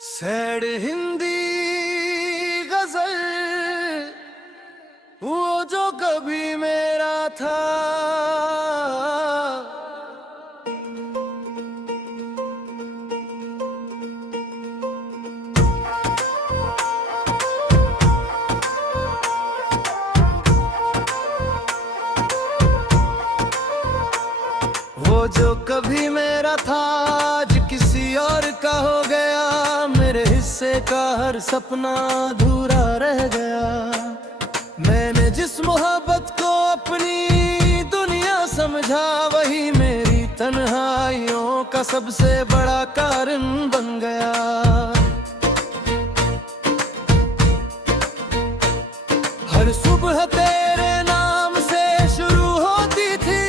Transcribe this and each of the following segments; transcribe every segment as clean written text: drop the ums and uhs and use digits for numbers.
Sad Hindi गजल वो जो कभी मेरा था। वो जो कभी मेरा था आज किसी और का हो गया। मेरे हिस्से का हर सपना अधूरा रह गया। मैंने जिस मोहब्बत को अपनी दुनिया समझा वही मेरी तन्हाइयों का सबसे बड़ा कारण बन गया। हर सुबह तेरे नाम से शुरू होती थी,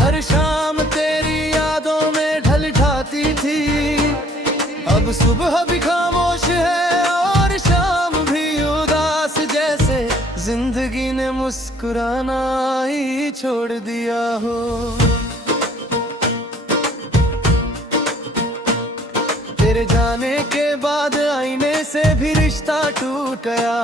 हर शाम तेरी यादों में ढल जाती थी। अब सुबह भी खामोश है और शाम भी उदास, जैसे जिंदगी ने मुस्कुराना ही छोड़ दिया हो। तेरे जाने के बाद आईने से भी रिश्ता टूट गया।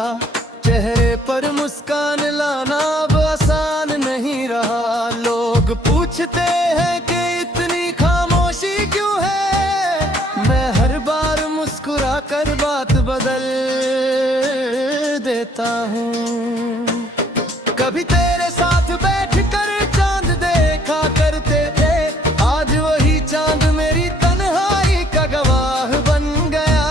चेहरे पर मुस्कान लाना अब आसान नहीं रहा। लोग पूछते हैं कि इतनी खामोशी क्यों है। मैं हर बार मुस्कुरा कर बात बदल देता हूँ। कभी तेरे साथ बैठ कर चांद देखा करते थे, आज वही चांद मेरी तन्हाई का गवाह बन गया।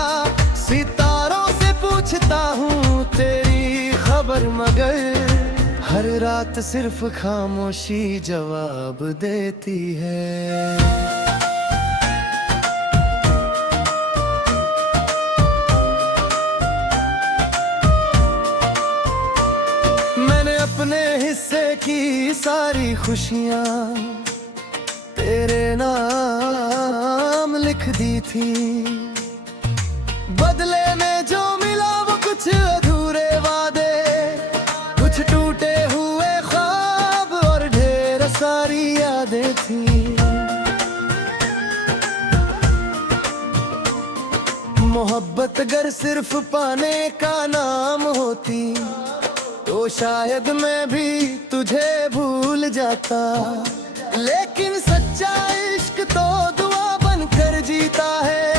सितारों से पूछता हूँ तेरी खबर, मगर हर रात सिर्फ खामोशी जवाब देती है। मैंने अपने हिस्से की सारी खुशियाँ तेरे नाम लिख दी थी। बदले में जो मिला वो कुछ अधूरे वादे, कुछ टूटे हुए ख्वाब और ढेर सारी यादें थी। मोहब्बत अगर सिर्फ पाने का नाम होती तो शायद मैं भी तुझे भूल जाता। लेकिन सच्चा इश्क तो दुआ बनकर जीता है,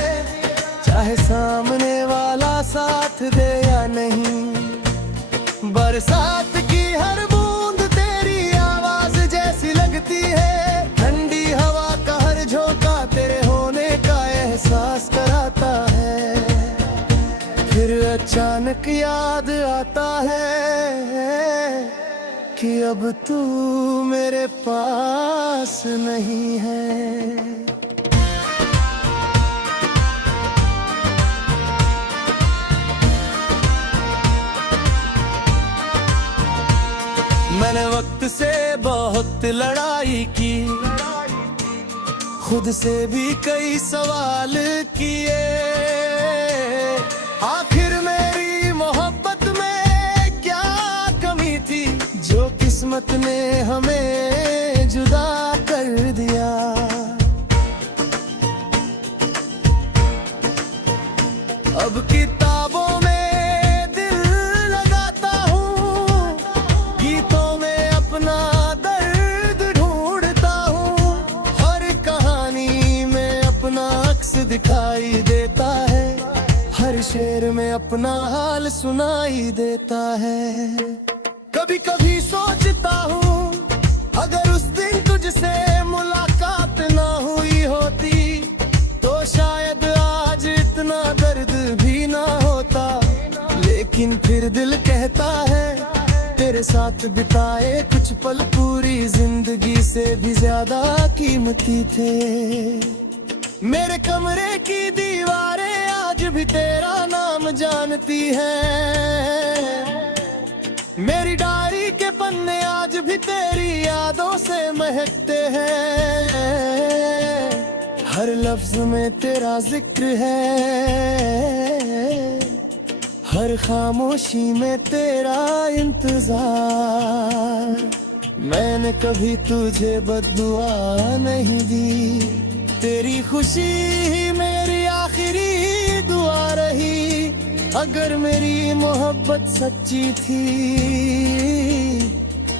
चाहे सामने वाला साथ दे या नहीं। बरसात की हर बूंद तेरी आवाज जैसी लगती है, ठंडी हवा का हर झोंका तेरे होने का एहसास कराता है। फिर अचानक याद आता है कि अब तू मेरे पास नहीं है। मैंने वक्त से बहुत लड़ाई की, खुद से भी कई सवाल किए। आखिर मेरी मोहब्बत में क्या कमी थी जो किस्मत ने हमें जुदा कर दिया। अब किताबों में दिल लगाता हूँ, गीतों में अपना दर्द ढूंढता हूँ। हर कहानी में अपना अक्स दिखाई देता है, हर शेर में अपना हाल सुनाई देता है। कभी कभी सोचता हूँ अगर उस दिन तुझसे मुलाकात ना हुई होती तो शायद आज इतना दर्द भी ना होता। लेकिन फिर दिल कहता है तेरे साथ बिताए कुछ पल पूरी जिंदगी से भी ज्यादा कीमती थे। मेरे कमरे की दीवारें आज भी तेरा नाम जानती हैं। मेरी डायरी के पन्ने आज भी तेरी यादों से महकते हैं। हर लफ्ज में तेरा जिक्र है, हर खामोशी में तेरा इंतजार। मैंने कभी तुझे बद्दुआ नहीं दी, तेरी खुशी ही मेरी आखिरी दुआ अगर मेरी मोहब्बत सच्ची थी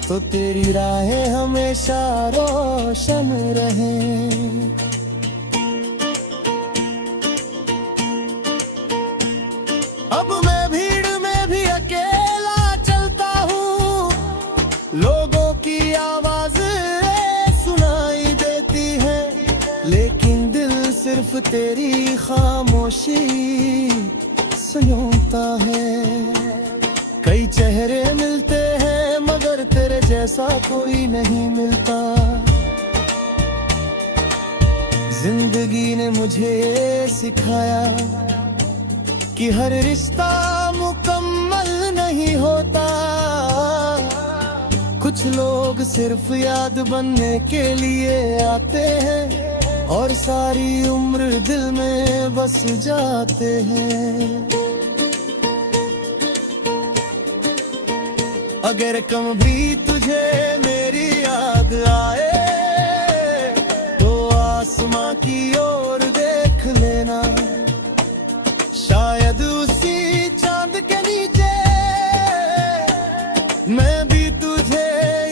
तो तेरी राहें हमेशा रोशन रहें। अब मैं भीड़ में भी अकेला चलता हूँ, लोगों की आवाज़ें सुनाई देती है, लेकिन दिल सिर्फ तेरी खामोशी सुनता है। कई चेहरे मिलते हैं मगर तेरे जैसा कोई नहीं मिलता। जिंदगी ने मुझे सिखाया कि हर रिश्ता मुकम्मल नहीं होता। कुछ लोग सिर्फ याद बनने के लिए आते हैं और सारी उम्र दिल में बस जाते हैं। अगर कभी तुझे मेरी याद आए तो आसमां की ओर देख लेना, शायद उसी चांद के नीचे मैं भी तुझे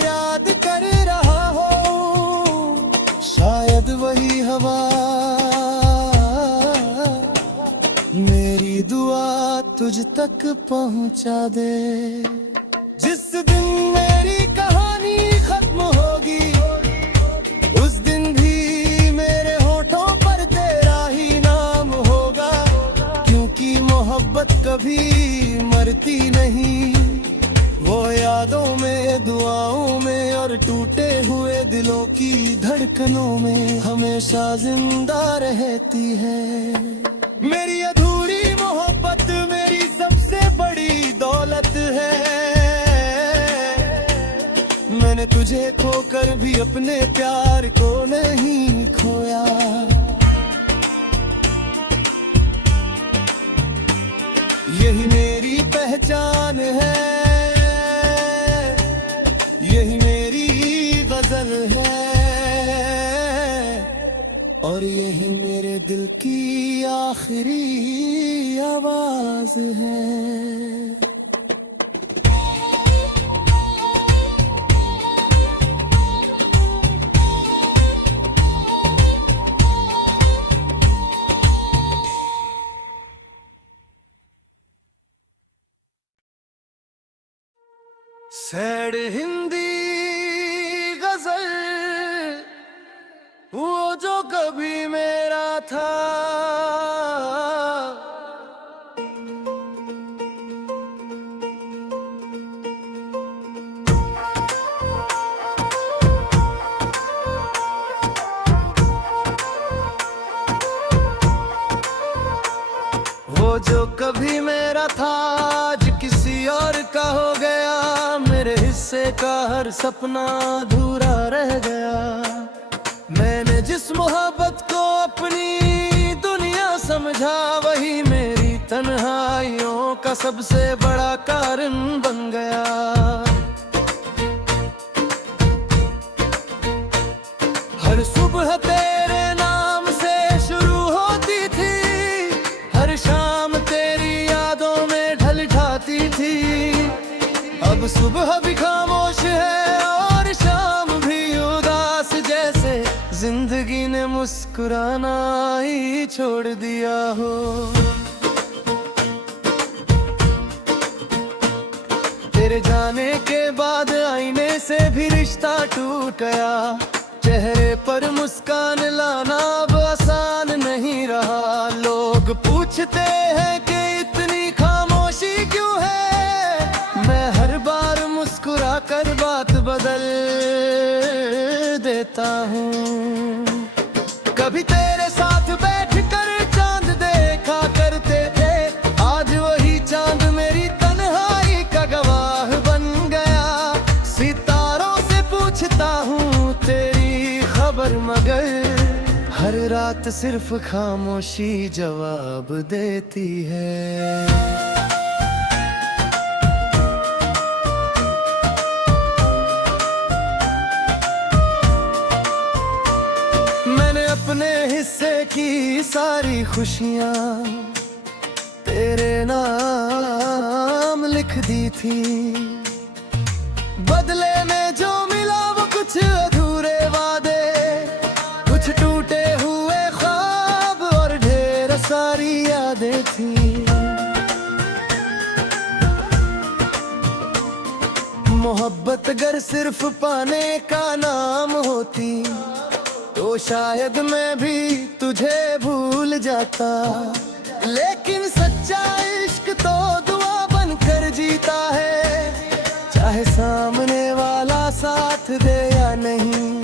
याद कर रहा हूँ। शायद वही हवा मेरी दुआ तुझ तक पहुँचा दे। जिस दिन मेरी कहानी खत्म होगी उस दिन भी मेरे होठों पर तेरा ही नाम होगा, क्योंकि मोहब्बत कभी मरती नहीं। वो यादों में, दुआओं में और टूटे हुए दिलों की धड़कनों में हमेशा जिंदा रहती है। मेरी अधूरी मोहब्बत मेरी सबसे बड़ी दौलत है। मैंने तुझे खोकर भी अपने प्यार को नहीं खोया। यही मेरी पहचान है, यही मेरी गजल है और यही मेरे दिल की आखिरी आवाज है। सैड हिंदी गजल वो जो कभी मेरा था, वो जो कभी मेरा था आज किसी और का हो गया। मेरे हिस्से का हर सपना अधूरा रह गया। मैंने जिस मोहब्बत को अपनी दुनिया समझा वही मेरी तन्हाइयों का सबसे बड़ा कारण बन गया। हर सुबह तेरे नाम से शुरू होती थी, हर शाम तेरी यादों में ढल जाती थी। अब सुबह भी खामोश है और शाम भी उदास, जैसे जिंदगी ने मुस्कुराना ही छोड़ दिया हो। तेरे जाने के बाद आईने से भी रिश्ता टूट गया। चेहरे पर मुस्कान लाना अब आसान नहीं रहा। लोग पूछते हैं कि इतनी खामोशी क्यों है। मैं हर बार मुस्कुरा कर बात बदल देता हूँ। कभी तेरे साथ बैठ कर चांद देखा करते थे, आज वही चांद मेरी तन्हाई का गवाह बन गया। सितारों से पूछता हूँ तेरी खबर मगर हर रात सिर्फ खामोशी जवाब देती है। मैंने अपने हिस्से की सारी खुशियाँ तेरे नाम लिख दी थी। बदले में जो मिला वो कुछ अधूरे वादे, कुछ टूटे हुए ख्वाब और ढेर सारी यादें थी। मोहब्बत अगर सिर्फ पाने का नाम होती तो शायद मैं भी तुझे भूल जाता। लेकिन सच्चा इश्क तो दुआ बनकर जीता है, चाहे सामने वाला साथ दे या नहीं।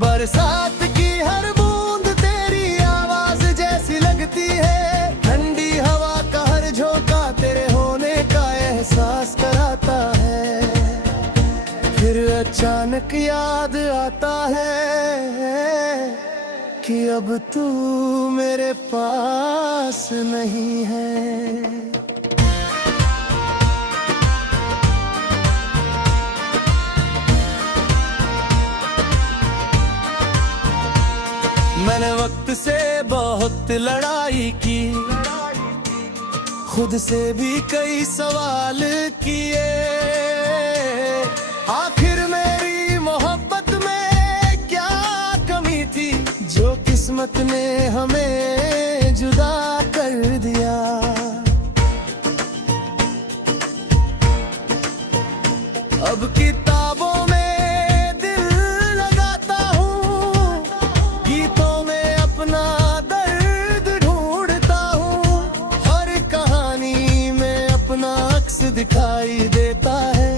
बरसात की हर बूंद तेरी आवाज जैसी लगती है, ठंडी हवा का हर झोंका तेरे होने का एहसास कराता है। फिर अचानक याद आता है कि अब तू मेरे पास नहीं है। मैंने वक्त से बहुत लड़ाई की, खुद से भी कई सवाल किए। आखिर मेरी मोहब्बत में क्या कमी थी जो किस्मत ने हमें जुदा कर दिया। अब किताबों में दिल लगाता हूँ, गीतों में अपना दर्द ढूंढता हूँ। हर कहानी में अपना अक्स दिखाई देता है,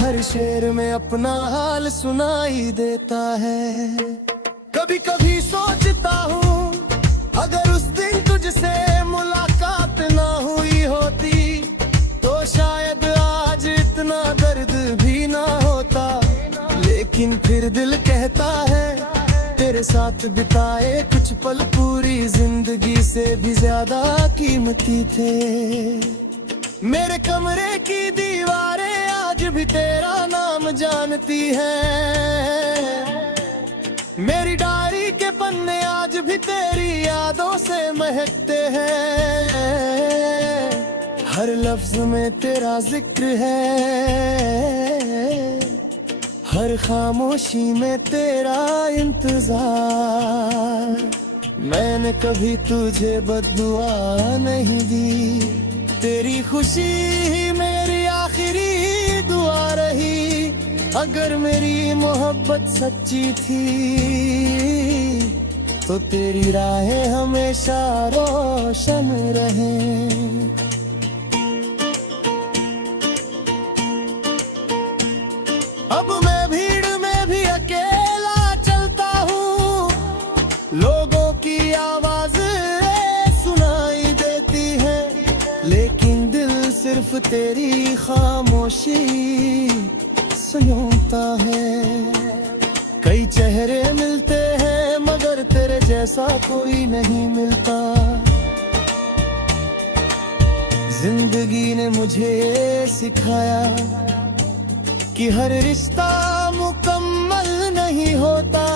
हर शेर में अपना हाल सुनाई देता है। कभी कभी सोचता हूँ अगर उस दिन तुझसे मुलाकात ना हुई होती तो शायद आज इतना दर्द भी ना होता। लेकिन फिर दिल कहता है तेरे साथ बिताए कुछ पल पूरी जिंदगी से भी ज्यादा कीमती थे। मेरे कमरे की दीवारें आज भी तेरा नाम जानती हैं, मेरी डायरी के पन्ने आज भी तेरी यादों से महकते हैं। हर लफ्ज में तेरा जिक्र है, हर खामोशी में तेरा इंतजार। मैंने कभी तुझे बद्दुआ नहीं दी, तेरी खुशी ही मेरी आखिरी दुआ रही। अगर मेरी मोहब्बत सच्ची थी तो तेरी राहें हमेशा रोशन रहें। अब मैं भीड़ में भी अकेला चलता हूँ, लोगों की आवाज सुनाई देती है, लेकिन दिल सिर्फ तेरी खामोशी सुनता है। कई चेहरे मिलते हैं मगर तेरे जैसा कोई नहीं मिलता। जिंदगी ने मुझे सिखाया कि हर रिश्ता मुकम्मल नहीं होता।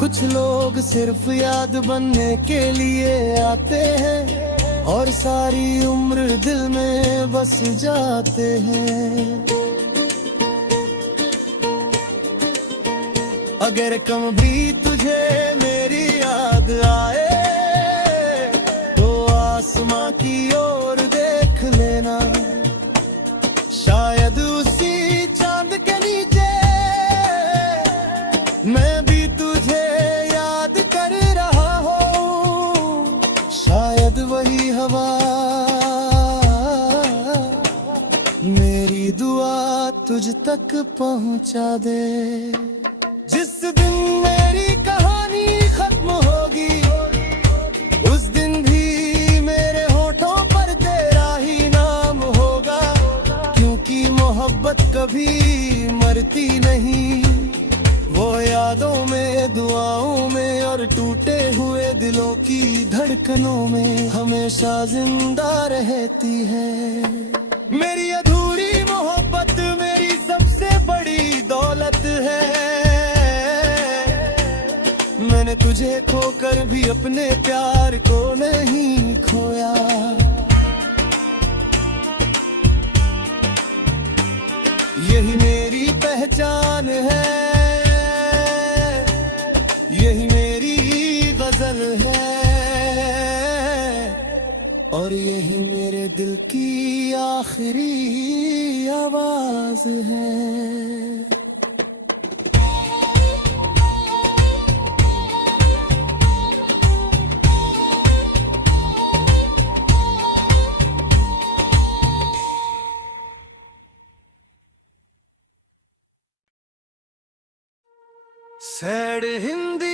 कुछ लोग सिर्फ याद बनने के लिए आते हैं और सारी उम्र दिल में बस जाते हैं। अगर कम भी तुझे मेरी याद आए तो आसमां की ओर देख लेना, शायद उसी चांद के नीचे मैं भी तुझे याद कर रहा हूँ। शायद वही हवा मेरी दुआ तुझ तक पहुँचा दे। जिस दिन मेरी कहानी खत्म होगी उस दिन भी मेरे होठों पर तेरा ही नाम होगा, क्योंकि मोहब्बत कभी मरती नहीं। वो यादों में, दुआओं में और टूटे हुए दिलों की धड़कनों में हमेशा जिंदा रहती है। मेरी अधूरी मोहब्बत मेरी सबसे बड़ी दौलत है। मैंने तुझे खोकर भी अपने प्यार को नहीं खोया। यही मेरी पहचान है, यही मेरी गजल है, और यही मेरे दिल की आखिरी आवाज है। सैड हिंदी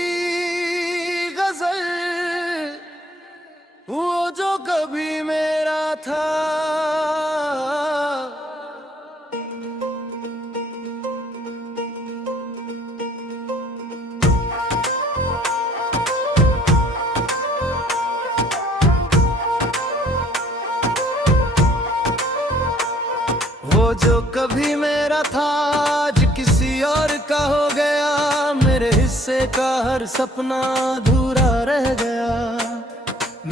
गजल वो जो कभी मेरा था, वो जो कभी मेरा था आज किसी और का हो गया। मेरे हिस्से का हर सपना अधूरा रह गया।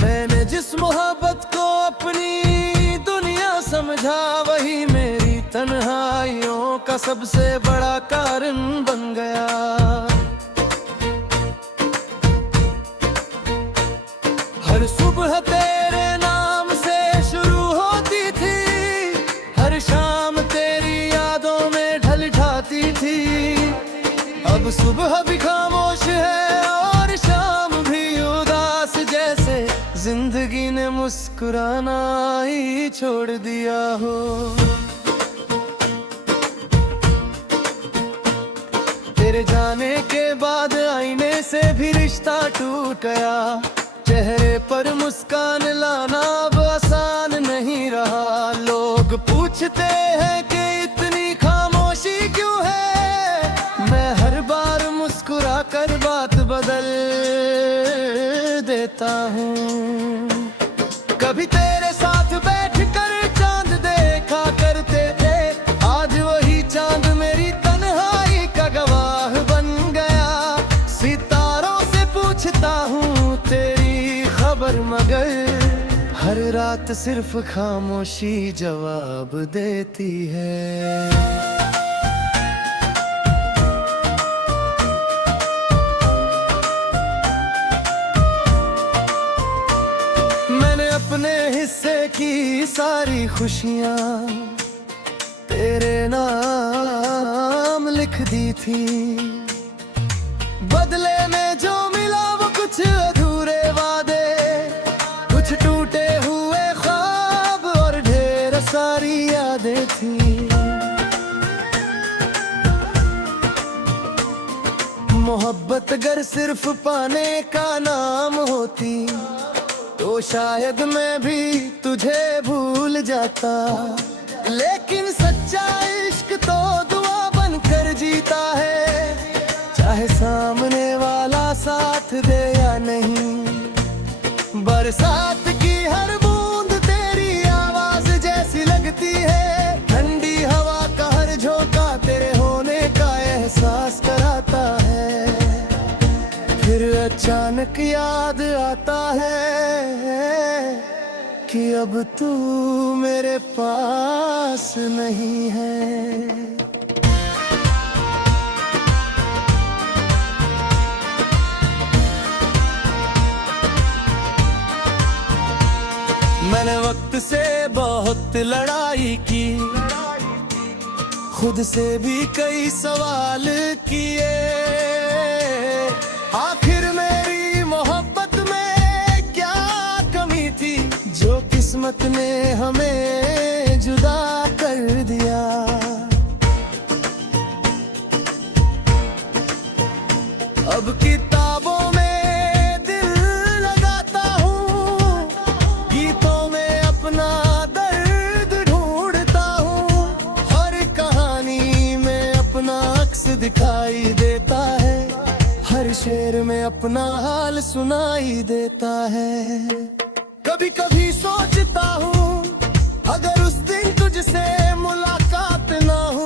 मैंने जिस मोहब्बत को अपनी दुनिया समझा, वही मेरी तन्हाइयों का सबसे बड़ा कारण बन गया। हर सुबह तेरे नाम से शुरू होती थी, हर शाम तेरी यादों में ढल जाती थी। अब सुबह भी खामोश है और शाम भी उदास, जैसे जिंदगी ने मुस्कुराना ही छोड़ दिया हो। तेरे जाने के बाद आईने से भी रिश्ता टूट गया। चेहरे पर मुस्कान लाना अब आसान नहीं रहा। लोग पूछते हैं कि इतनी खामोशी क्यों है। मैं हर बार मुस्कुरा कर बात बदल देता हूँ। कभी तेरे साथ बैठ कर चांद देखा करते थे, आज वही चांद मेरी तन्हाई का गवाह बन गया। सितारों से पूछता हूँ तेरी खबर, मगर हर रात सिर्फ खामोशी जवाब देती है। मैंने अपने हिस्से की सारी खुशियाँ तेरे नाम लिख दी थी। बदले में जो मिला वो कुछ अधूरे वादे, कुछ टूटे हुए ख्वाब और ढेर सारी यादें थी। मोहब्बत अगर सिर्फ पाने का नाम होती, तो शायद मैं भी तुझे भूल जाता। लेकिन सच्चा इश्क तो दुआ बनकर जीता है, चाहे सामने वाला साथ दे या नहीं। बरसात की हर बूंद तेरी आवाज जैसी लगती है, ठंडी हवा का हर झोंका तेरे होने का एहसास कराता है। फिर अचानक याद आता है कि अब तू मेरे पास नहीं है। मैंने वक्त से बहुत लड़ाई की, खुद से भी कई सवाल किए। आखिर मेरी मोहब्बत में क्या कमी थी, जो किस्मत ने हमें जुदा कर दिया। अब किताबों में दिल लगाता हूँ, गीतों में अपना दर्द ढूंढता हूँ। हर कहानी में अपना अक्स दिखाई देता है, हर शेर में अपना हाल सुनाई देता है। कभी कभी सोचता हूँ अगर उस दिन तुझसे मुलाकात ना हो,